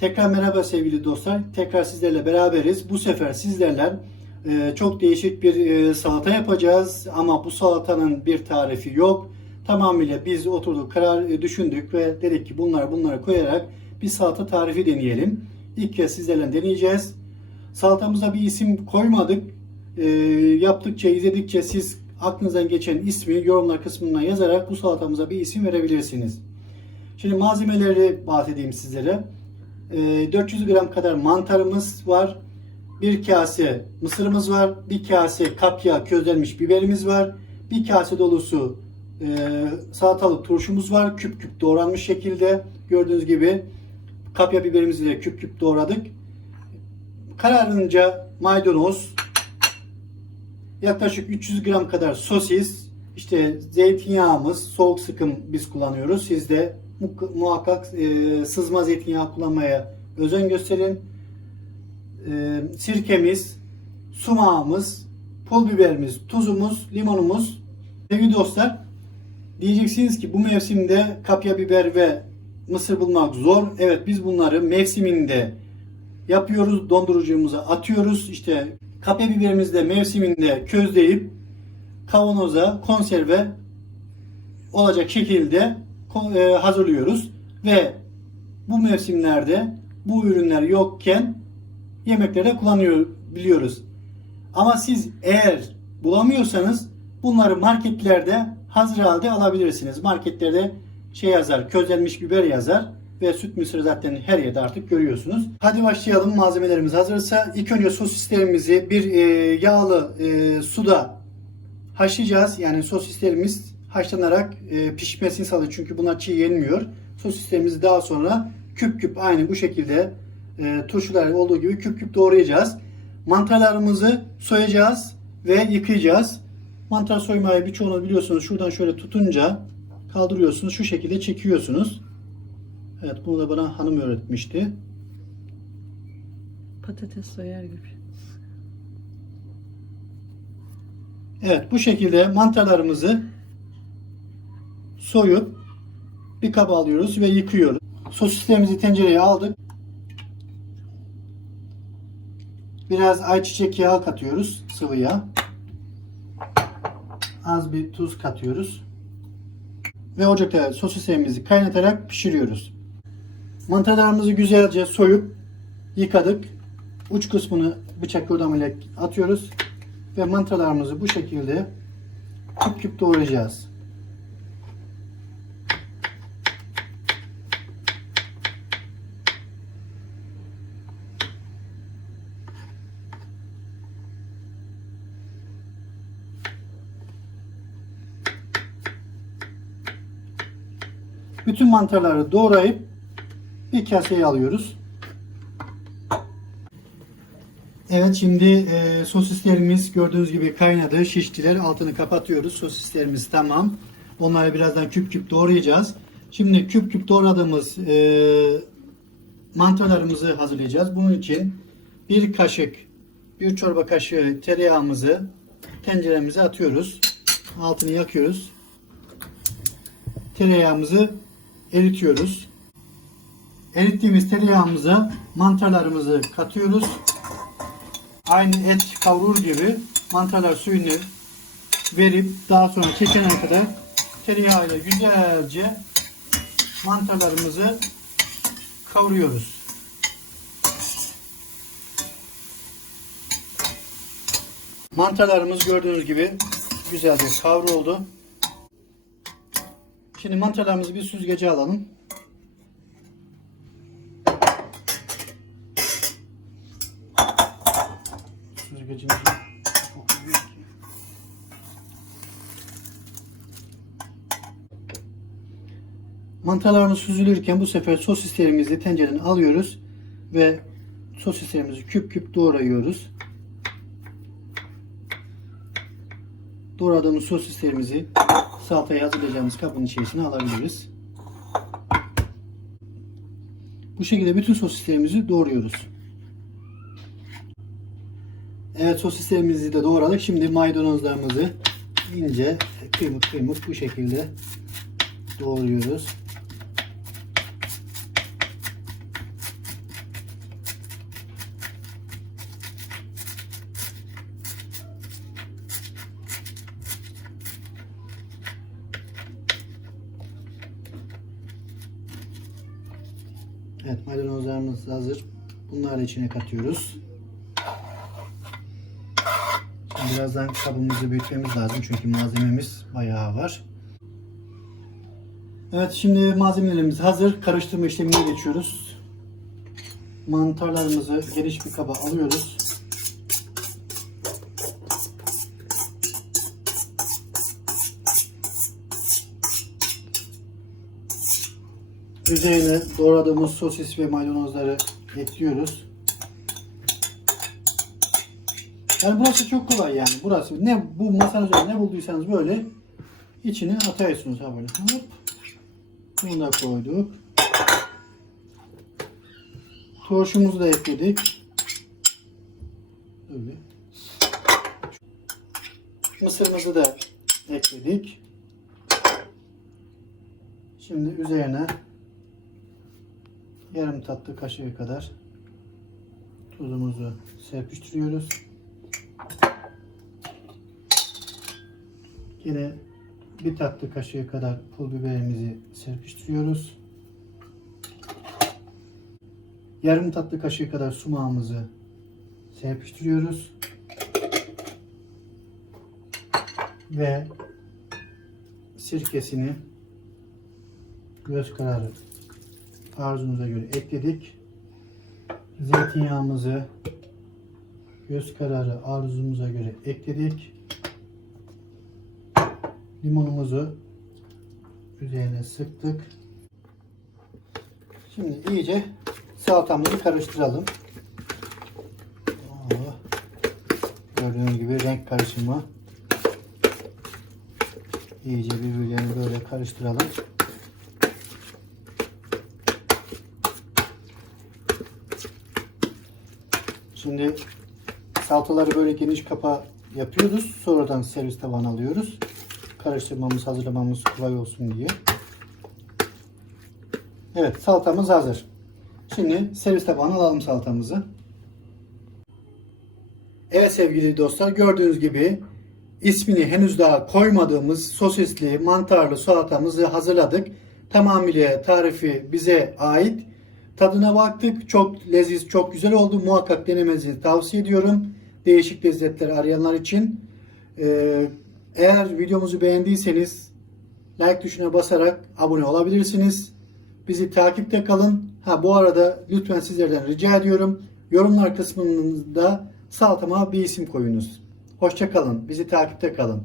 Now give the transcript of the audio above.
Tekrar merhaba sevgili dostlar. Tekrar sizlerle beraberiz. Bu sefer sizlerle e, çok değişik bir e, salata yapacağız. Ama bu salatanın bir tarifi yok. Tamamıyla biz oturduk, karar e, düşündük ve dedik ki bunları bunları koyarak bir salata tarifi deneyelim. İlk kez sizlerle deneyeceğiz. Salatamıza bir isim koymadık. Yaptıkça, izledikçe siz aklınızdan geçen ismi yorumlar kısmına yazarak bu salatamıza bir isim verebilirsiniz. Şimdi malzemeleri bahsedeyim sizlere. Ee, 400 gram kadar mantarımız var. Bir kase mısırımız var. Bir kase kapya közlenmiş biberimiz var. Bir kase dolusu e, salatalık turşumuz var. Küp küp doğranmış şekilde. Gördüğünüz gibi kapya biberimizi de küp küp doğradık. Kararınca maydanoz, yaklaşık 300 gram kadar sosis, işte zeytinyağımız, soğuk sıkım biz kullanıyoruz. Siz de muhakkak e, sızma zeytinyağı kullanmaya özen gösterin. E, sirkemiz, sumağımız, pul biberimiz, tuzumuz, limonumuz. Sevgili dostlar, diyeceksiniz ki bu mevsimde kapya biber ve mısır bulmak zor. Evet biz bunları mevsiminde yapıyoruz. Dondurucumuza atıyoruz. İşte kapya biberimizi de mevsiminde közleyip kavanoza konserve olacak şekilde hazırlıyoruz ve bu mevsimlerde bu ürünler yokken yemeklerde kullanıyor biliyoruz. Ama siz eğer bulamıyorsanız bunları marketlerde hazır halde alabilirsiniz. Marketlerde şey yazar, közlenmiş biber yazar ve süt mısır zaten her yerde artık görüyorsunuz. Hadi başlayalım. Malzemelerimiz hazırsa ilk önce sosislerimizi bir e, yağlı e, suda haşlayacağız. Yani sosislerimiz haşlanarak e, pişmesini sağlıyor. Çünkü bunlar çiğ yenmiyor. Sosislerimizi daha sonra küp küp aynı bu şekilde e, turşular olduğu gibi küp küp doğrayacağız. Mantarlarımızı soyacağız ve yıkayacağız. Mantar soymayı birçoğunuz biliyorsunuz. Şuradan şöyle tutunca kaldırıyorsunuz. Şu şekilde çekiyorsunuz. Evet bunu da bana hanım öğretmişti. Patates soyar gibi. Evet bu şekilde mantarlarımızı soyup bir kaba alıyoruz ve yıkıyoruz. Sosislerimizi tencereye aldık. Biraz ayçiçek yağı katıyoruz sıvı yağ. Az bir tuz katıyoruz. Ve ocakta sosislerimizi kaynatarak pişiriyoruz. Mantarlarımızı güzelce soyup yıkadık. Uç kısmını bıçak yordamıyla atıyoruz ve mantarlarımızı bu şekilde küp küp doğrayacağız. Bütün mantarları doğrayıp bir kaseye alıyoruz. Evet şimdi e, sosislerimiz gördüğünüz gibi kaynadı. Şiştiler. Altını kapatıyoruz. Sosislerimiz tamam. Onları birazdan küp küp doğrayacağız. Şimdi küp küp doğradığımız e, mantarlarımızı hazırlayacağız. Bunun için bir kaşık, bir çorba kaşığı tereyağımızı tenceremize atıyoruz. Altını yakıyoruz. Tereyağımızı eritiyoruz. Erittiğimiz tereyağımıza mantarlarımızı katıyoruz aynı et kavurur gibi mantarlar suyunu verip daha sonra çekene kadar tereyağıyla güzelce mantarlarımızı kavuruyoruz. Mantarlarımız gördüğünüz gibi güzelce kavruldu. Şimdi mantarlarımızı bir süzgece alalım. Süzgecimizi. Mantarlarımız süzülürken bu sefer sosislerimizi tencereden alıyoruz ve sosislerimizi küp küp doğrayıyoruz. Doğradığımız sosislerimizi salataya hazırlayacağımız kabın içerisine alabiliriz. Bu şekilde bütün sosislerimizi doğruyoruz. Evet sosislerimizi de doğradık. Şimdi maydanozlarımızı ince kıymık kıymık bu şekilde doğruyoruz. Evet maydanozlarımız hazır. Bunları içine katıyoruz. Şimdi birazdan kabımızı büyütmemiz lazım çünkü malzememiz bayağı var. Evet şimdi malzemelerimiz hazır. Karıştırma işlemine geçiyoruz. Mantarlarımızı geniş bir kaba alıyoruz. Üzerine doğradığımız sosis ve maydanozları ekliyoruz. Yani burası çok kolay yani. Burası ne bu masanın ne bulduysanız böyle içine atıyorsunuz ha böyle. Hop. Bunu da koyduk. Turşumuzu da ekledik. Böyle. Mısırımızı da ekledik. Şimdi üzerine yarım tatlı kaşığı kadar tuzumuzu serpiştiriyoruz. Yine bir tatlı kaşığı kadar pul biberimizi serpiştiriyoruz. Yarım tatlı kaşığı kadar sumağımızı serpiştiriyoruz. Ve sirkesini göz kararı arzunuza göre ekledik. Zeytinyağımızı göz kararı arzumuza göre ekledik. Limonumuzu üzerine sıktık. Şimdi iyice salatamızı karıştıralım. Gördüğünüz gibi renk karışımı. İyice birbirlerini böyle karıştıralım. Şimdi salataları böyle geniş kapa yapıyoruz. Sonradan servis tabağına alıyoruz. Karıştırmamız, hazırlamamız kolay olsun diye. Evet, salatamız hazır. Şimdi servis tabağına alalım salatamızı. Evet sevgili dostlar, gördüğünüz gibi ismini henüz daha koymadığımız sosisli, mantarlı salatamızı hazırladık. Tamamıyla tarifi bize ait. Tadına baktık. Çok leziz, çok güzel oldu. Muhakkak denemenizi tavsiye ediyorum. Değişik lezzetler arayanlar için. Ee, eğer videomuzu beğendiyseniz like tuşuna basarak abone olabilirsiniz. Bizi takipte kalın. Ha bu arada lütfen sizlerden rica ediyorum. Yorumlar kısmında salatama bir isim koyunuz. Hoşça kalın. Bizi takipte kalın.